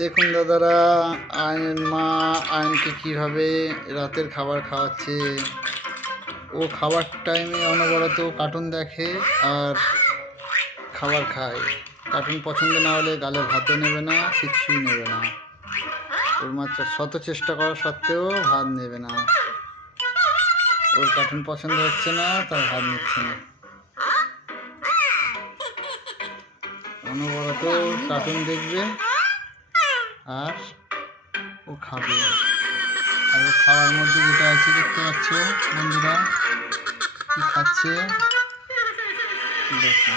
দেখুন দাদারা, মা আয়নকে কীভাবে রাতের খাবার খাওয়াচ্ছে। ও খাবার টাইমে অনবরত কার্টুন দেখে আর খাবার খায়। কার্টুন পছন্দ না হলে গালে ভাতও নেবে না, কিচ্ছুই নেবে না। ওর মাত্র শত চেষ্টা করা সত্ত্বেও ভাত নেবে না। ওর কার্টুন পছন্দ হচ্ছে না, তার ভাত নিচ্ছে না। অনবরত কার্টুন দেখবে আর ও খাবে। আর ও খাওয়ার মধ্যে যেটা আছে দেখতে পাচ্ছ বন্ধুরা, কি খাচ্ছে দেখো।